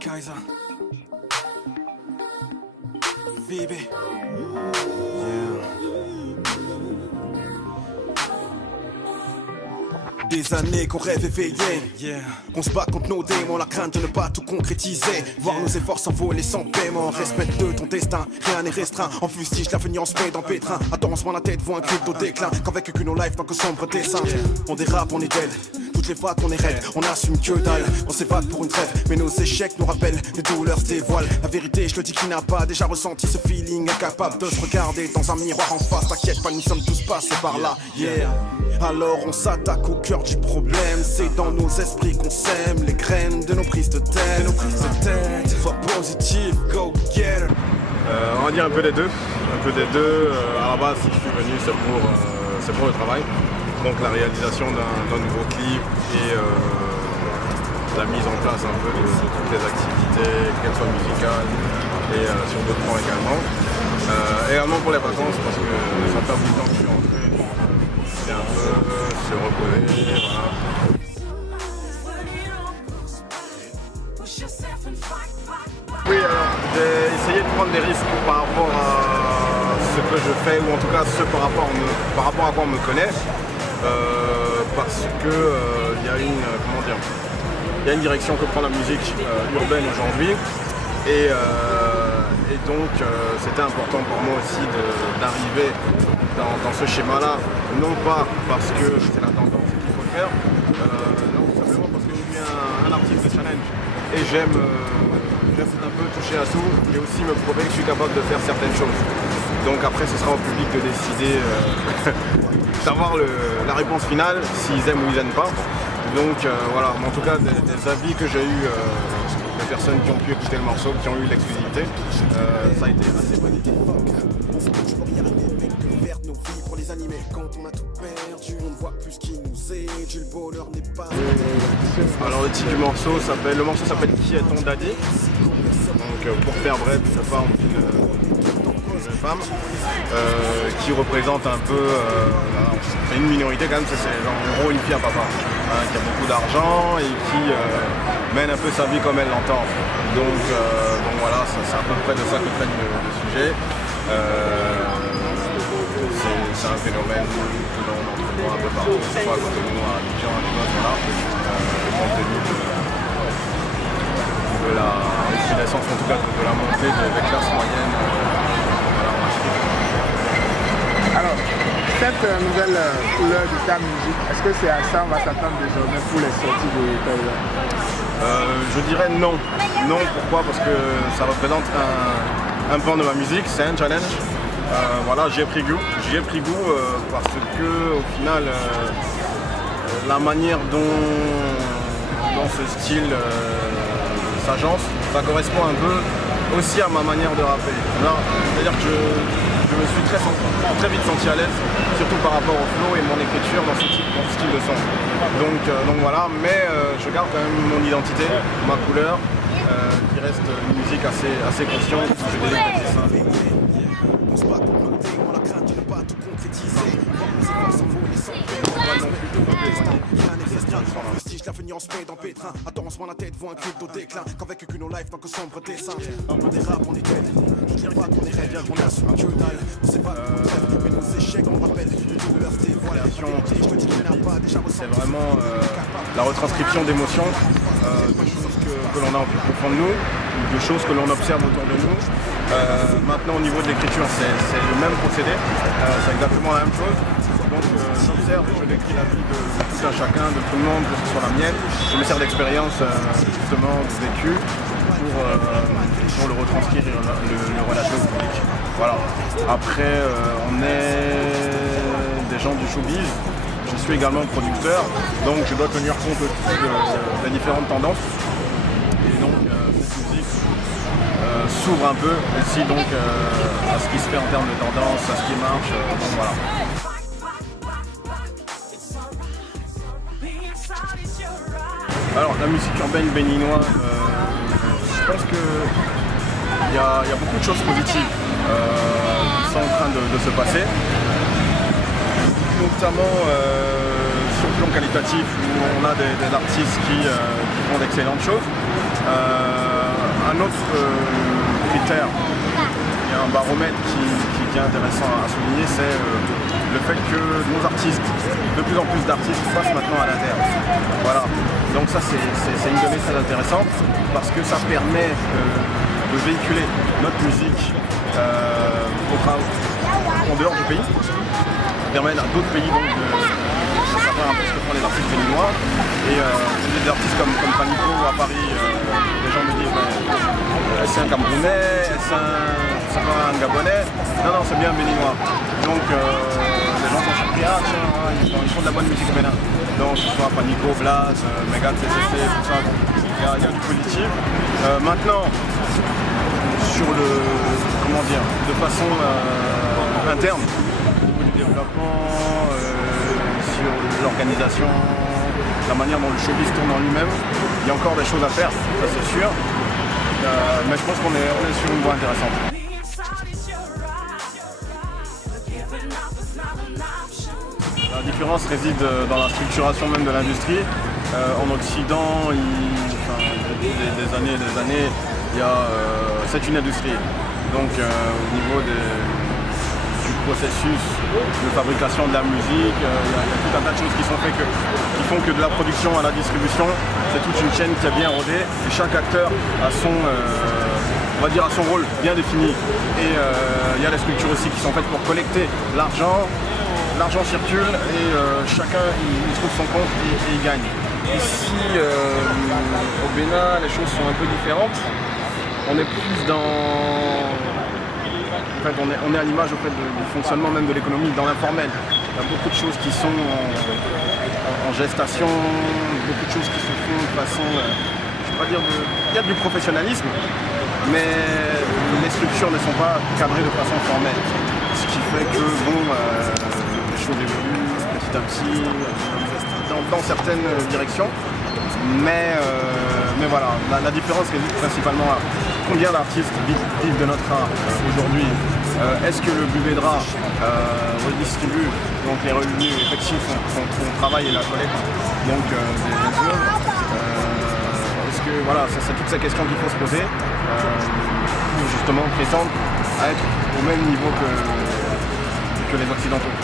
Kaiser, VB, yeah. Des années qu'on rêve éveillé, yeah. Qu'on se bat contre nos démons, la crainte de ne pas tout concrétiser. Voir nos efforts s'envoler sans paiement. Respect de ton destin, rien n'est restreint. En fustige, l'avenir en se met dans pétrin. Attends, on se la tête, voit un culte au déclin. Qu'avec aucune life, tant que sombre dessin. On dérape, on est dead. Toutes les fois qu'on est raide, on assume que dalle. On s'évade pour une trêve, mais nos échecs nous rappellent les douleurs se dévoilent. La vérité, je le dis, qui n'a pas déjà ressenti ce feeling, incapable de se regarder dans un miroir en face. T'inquiète pas, nous sommes tous passés par là, yeah. Alors on s'attaque au cœur du problème. C'est dans nos esprits qu'on sème les graines de nos prises de tête. Sois positif, go get it. On va dire un peu des deux. À la base, si je suis venu, c'est pour le travail. Donc la réalisation d'un nouveau clip et la mise en place un peu de toutes les activités, qu'elles soient musicales et sur d'autres plans également. Également pour les vacances parce que ça fait beaucoup de temps que je suis rentré. C'est un peu se reposer, voilà. Oui, alors j'ai essayé de prendre des risques par rapport à ce que je fais, ou en tout cas par rapport à quoi on me connaît. Parce que il y a une direction que prend la musique urbaine aujourd'hui et donc c'était important pour moi aussi d'arriver dans ce schéma-là, non pas parce que c'est la tendance qu'il faut faire, non simplement parce que je suis un artiste de challenge et j'aime un peu toucher à tout et aussi me prouver que je suis capable de faire certaines choses. Donc après ce sera au public de décider d'avoir la réponse finale, s'ils aiment ou ils n'aiment pas. Donc voilà, en tout cas des avis que j'ai eu des personnes qui ont pu écouter le morceau, qui ont eu l'exclusivité, ça a été assez positif. Alors le titre du morceau s'appelle Qui est ton daddy? Donc pour faire bref, je parle d'une femme qui représente un peu une minorité quand même, c'est en gros une fille à papa qui a beaucoup d'argent et qui mène un peu sa vie comme elle l'entend. Donc voilà, c'est à peu près de ça que traite le sujet. C'est un phénomène que l'on entrevoit un peu partout, soit à côté de nous, à Abidjan, à Lagos, voilà, compte tenu de la recrudescence, en tout cas de la montée des classes moyennes en Afrique. Alors, cette nouvelle couleur de ta musique, est-ce que c'est à ça on va s'attendre désormais pour les sorties de Kaiser? Je dirais non. Non, pourquoi? Parce que ça représente un pan de ma musique, c'est un challenge. Voilà, j'y ai pris goût. Parce que au final, la manière dont ce style s'agence, ça correspond un peu aussi à ma manière de rapper. C'est-à-dire que je me suis très vite senti à l'aise, surtout par rapport au flow et mon écriture dans ce style de son. Donc voilà, mais je garde quand même mon identité, ma couleur, qui reste une musique assez consciente. Je délecte ça. On se bat pour nos démons, la crainte de ne pas tout concrétiser. Voir nos efforts s'envoler sans paiement. Rien n'est restreint, en fustige, l'avenir en se met dans pétrin. Attends, on se prend la tête, voit un culte au déclin. Qu'avec aucune life, tant que sombre dessin. On dérape, on est dead. Toutes les fois qu'on est raide, on assume que dalle. On sait pas mais nos échecs, on rappelle les douleurs se dévoilent. C'est vraiment la retranscription d'émotions, de choses que l'on a au plus profond de nous, de choses que l'on observe autour de nous. Maintenant au niveau de l'écriture c'est le même procédé, c'est exactement la même chose. Donc j'observe, je décris la vie de tout un chacun, de tout le monde, que ce soit la mienne. Je me sers d'expérience justement vécue pour le retranscrire et le relater au public. Voilà. Après on est des gens du showbiz. Je suis également producteur, donc je dois tenir compte des différentes tendances. Et donc cette musique s'ouvre un peu aussi donc, à ce qui se fait en termes de tendance, à ce qui marche. Donc voilà. Alors la musique urbaine béninoise, je pense qu'il y a beaucoup de choses positives qui sont en train de se passer. Notamment sur le plan qualitatif où on a des artistes qui font d'excellentes choses. Un autre critère, il y a un baromètre qui est intéressant à souligner, c'est le fait que nos artistes, de plus en plus d'artistes passent maintenant à l'interne. Voilà. Donc ça c'est une donnée très intéressante parce que ça permet de véhiculer notre musique en dehors du pays. Ça permet à d'autres pays donc, de savoir un peu ce que font les artistes béninois. Et des artistes comme Panico à Paris, les gens me disent c'est un Camerounais, c'est pas un Gabonais. Non, c'est bien un Béninois. Donc les gens sont surpris, ils font de la bonne musique au Bénin. Donc que ce soit Panico, Blaze, Megat, CCC, tout ça, il y a du positif. Maintenant, sur le, comment dire, de façon interne, au niveau du développement, sur l'organisation, la manière dont le showbiz tourne en lui-même, il y a encore des choses à faire, ça c'est sûr. Mais je pense qu'on est sur une voie intéressante. La différence réside dans la structuration même de l'industrie. En Occident, depuis des années et des années, c'est une industrie. Donc au niveau du processus de fabrication de la musique, il y a tout un tas de choses qui sont faites qui font que de la production à la distribution, c'est toute une chaîne qui est bien rodée et chaque acteur a son, on va dire, a son rôle bien défini. Et il y a des structures aussi qui sont faites pour collecter l'argent. L'argent circule et chacun il trouve son compte et il gagne. Ici, au Bénin, les choses sont un peu différentes. On est plus dans... En fait, on est à l'image du fonctionnement même de l'économie, dans l'informel. Il y a beaucoup de choses qui sont en gestation, beaucoup de choses qui se font de façon... je ne vais pas dire il y a du professionnalisme, mais les structures ne sont pas cadrées de façon formelle. Ce qui fait que, bon... les choses évoluent petit à petit dans certaines directions, mais voilà, la différence réside principalement à combien d'artistes vivent de notre art aujourd'hui. Est-ce que le Buverdra redistribue donc les revenus effectifs son travail et la collecte donc des œuvres? Est-ce que voilà, c'est toutes ces questions qu'il faut se poser pour justement prétendre à être au même niveau que les Occidentaux.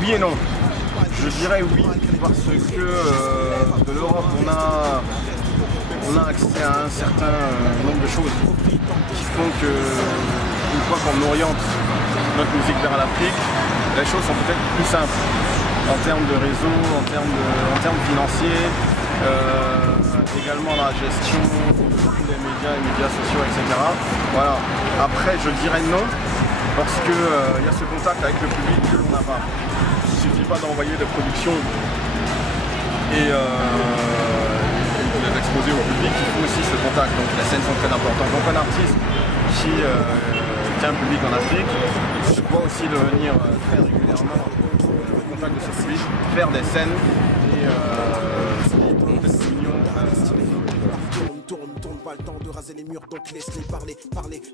Oui et non. Je dirais oui parce que de l'Europe on a accès à un certain nombre de choses qui font que une fois qu'on oriente notre musique vers l'Afrique, les choses sont peut-être plus simples en termes de réseau, en termes financiers, également la gestion des médias sociaux, etc. Voilà. Après je dirais non. Parce qu'il y a ce contact avec le public que l'on n'a pas. Il ne suffit pas d'envoyer des productions et de les exposer au public, il faut aussi ce contact. Donc les scènes sont très importantes. Donc un artiste qui tient un public en Afrique se doit aussi de venir très régulièrement au contact de ce public, faire des scènes et des réunions. Tourne pas le temps de raser les murs, donc laisse-les parler,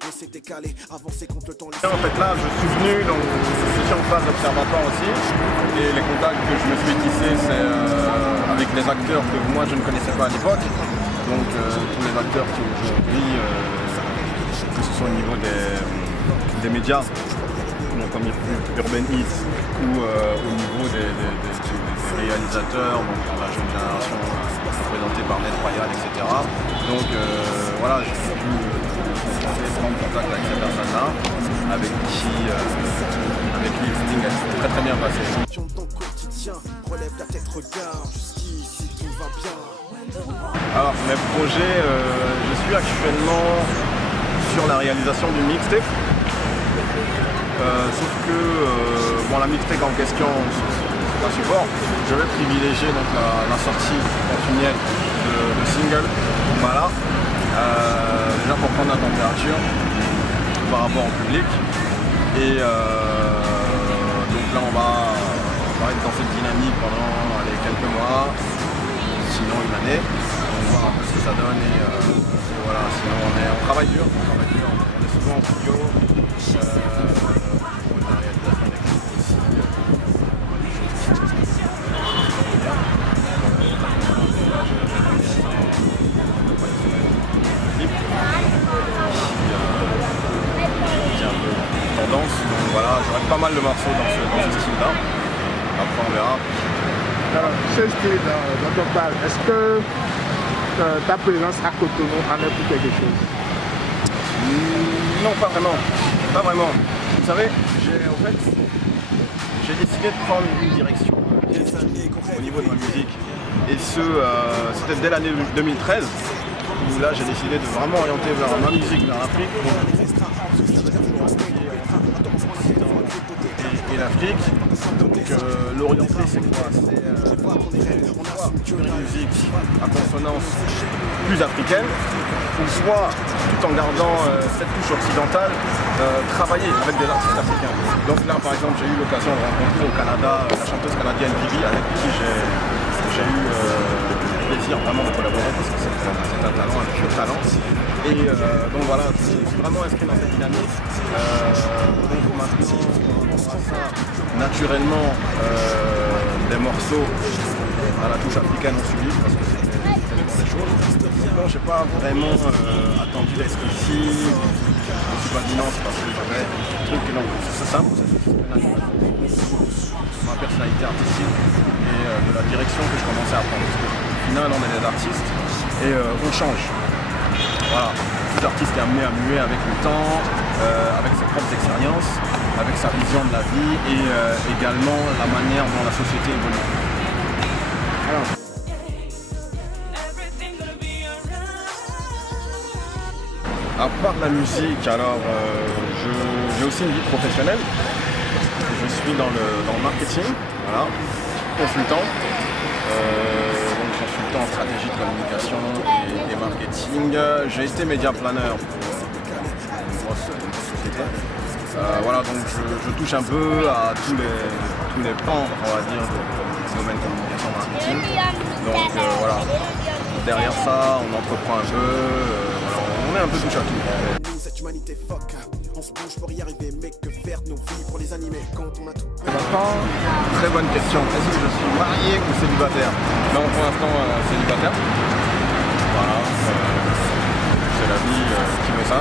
laissez décaler, avancer contre le temps. En fait là je suis venu, donc je suis en phase d'observatoire aussi, et les contacts que je me suis tissés c'est avec des acteurs que moi je ne connaissais pas à l'époque, donc tous les acteurs qui aujourd'hui, que ce soit au niveau des médias, donc comme Urban Hits, ou au niveau des réalisateurs, donc la jeune génération représentée par Net Royal, etc. Donc voilà, j'ai pu prendre contact avec ces personnes-là, avec qui le meeting a très très bien passé. Ton quotidien, relève la tête, regarde, jusqu'ici tout va bien. Alors mes projets, je suis actuellement sur la réalisation du mixtape. Sauf que bon, la mixtape en question, c'est un support. Je vais privilégier donc, la sortie continuelle de single. Voilà. Déjà pour prendre la température par rapport au public. Et donc là on va être dans cette dynamique pendant quelques mois, sinon une année. On va voir un peu ce que ça donne et voilà, sinon on travaille dur. On est souvent en studio. La réalisation des clips aussi. Tendance, donc voilà, j'aurais pas mal de morceaux dans ce style-là. Après on verra. Alors, ce style dont on parle, est-ce que ta présence à Cotonou en est pour quelque chose? Non, pas vraiment. Pas vraiment. Vous savez, j'ai décidé de prendre une direction au niveau de ma musique. Et c'était dès l'année 2013 où là j'ai décidé de vraiment orienter vers ma musique, vers l'Afrique. Et l'Afrique. Donc l'orienter c'est quoi? C'est une musique à consonance plus africaine, ou soit tout en gardant cette touche occidentale, travailler avec des artistes africains. Donc là par exemple j'ai eu l'occasion de rencontrer au Canada la chanteuse canadienne Vivi, avec qui j'ai eu le plaisir vraiment de collaborer parce que c'est un talent, un pur talent. Et donc voilà, c'est vraiment inscrit dans cette dynamique. Donc maintenant, on fera ça naturellement des morceaux à la touche africaine ont suivi parce que c'était des choses. Donc j'ai pas vraiment attendu d'être ici. Je me suis pas dit non, c'est parce que j'avais un truc, non, c'est simple, c'est naturel. Ma personnalité artistique et de la direction que je commençais à prendre. Parce qu'au final, on est des artistes et on change. Voilà, tout artiste est amené à muer avec le temps, avec ses propres expériences, avec sa vision de la vie et également la manière dont la société évolue. Alors, à part la musique, alors j'ai aussi une vie professionnelle. Je suis dans le marketing, voilà, consultant. Donc consultant en stratégie de communication et marketing. J'ai été média planner pour une grosse société. Voilà, donc je touche un peu à tous les pans, on va dire, du domaine communication marketing. Donc voilà, derrière ça, on entreprend un peu, voilà, on est un peu touche à tout. Cette humanité fuck, on se bouge pour y arriver, mais que faire de nos vies pour les animer quand on a tout. Très bonne question. Est-ce que je suis marié ou célibataire? Non, pour l'instant célibataire. Voilà, c'est la vie qui met ça.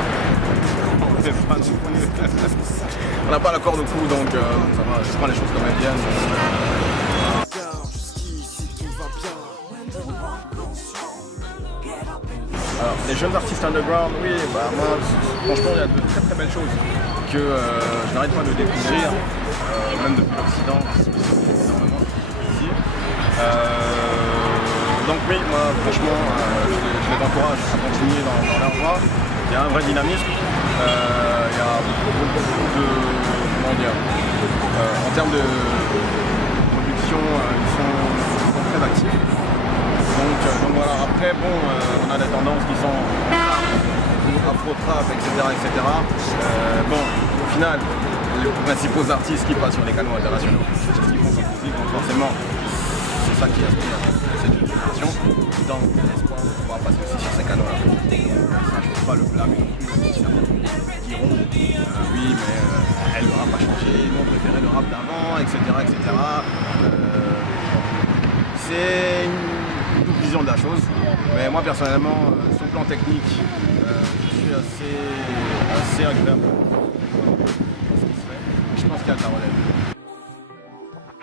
On n'a pas la corde au cou, donc ça va, je prends les choses comme elles viennent. Jusqu'ici tout va bien. Alors, les jeunes artistes underground, oui, bah moi, franchement, il y a de très très belles choses que je n'arrête pas de découvrir, même depuis l'Occident, énormément ici. Donc oui, moi, franchement, je les encourage à continuer dans leur voie. Il y a un vrai dynamisme, il y a beaucoup de, comment dire, en termes de production, ils sont très actifs. Donc voilà, après bon, on a des tendances qui sont afro-trap, etc. Bon, au final, les principaux artistes qui passent sur les canaux internationaux, c'est ce qu'ils font comme musique, donc forcément, c'est ça qui inspire cette génération. Dans l'espoir de pouvoir passer aussi sur ces canaux-là. Ça ne change pas le plat, mais non plus. Certains diront, oui, mais le rap a changé, nous on préférait le rap d'avant, etc. C'est une double vision de la chose, mais moi personnellement, sur le plan technique, je suis assez agréable dans ce qui se fait. Je pense qu'il y a de la relève.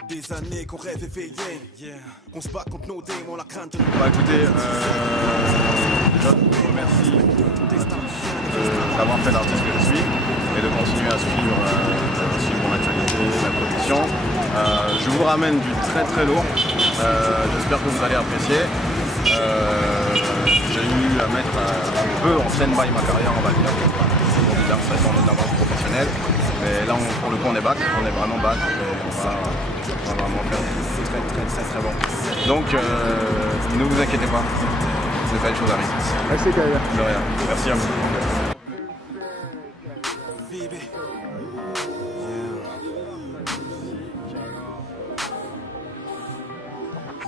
Des années qu'on rêve éveillé, qu'on se bat contre nos démons, la crainte de... Bah écoutez, déjà je vous remercie d'avoir fait l'artiste que je suis et de continuer à suivre mon actualité, ma production. Je vous ramène du très très lourd, j'espère que vous allez apprécier. J'ai eu à mettre un peu en stand-by ma carrière, on va dire. C'est bizarre, ça reste en avant professionnel. Mais là, pour le coup, on est back, on est vraiment back. On va vraiment faire très bon. Donc, ne vous inquiétez pas, de belles choses arrivent. Merci, Kaya. De rien, merci à vous.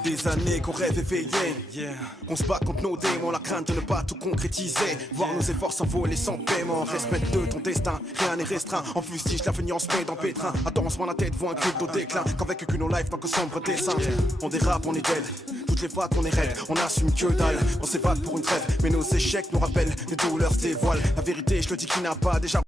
Des années qu'on rêve éveillé, on se bat contre nos démons, la crainte de ne pas tout concrétiser. Voir nos efforts s'envoler sans paiement. Respect de ton destin, rien n'est restreint. En fustige, l'avenir en se met dans le pétrin. Attends, on se voit la tête, voit un culte au déclin. Qu'avec aucune life, tant que sombre dessin. On dérape, on est dead. Toutes les fois qu'on est raide, on assume que dalle. On s'évade pour une trêve, mais nos échecs nous rappellent des douleurs, des voiles. La vérité, je le dis, qui n'a pas déjà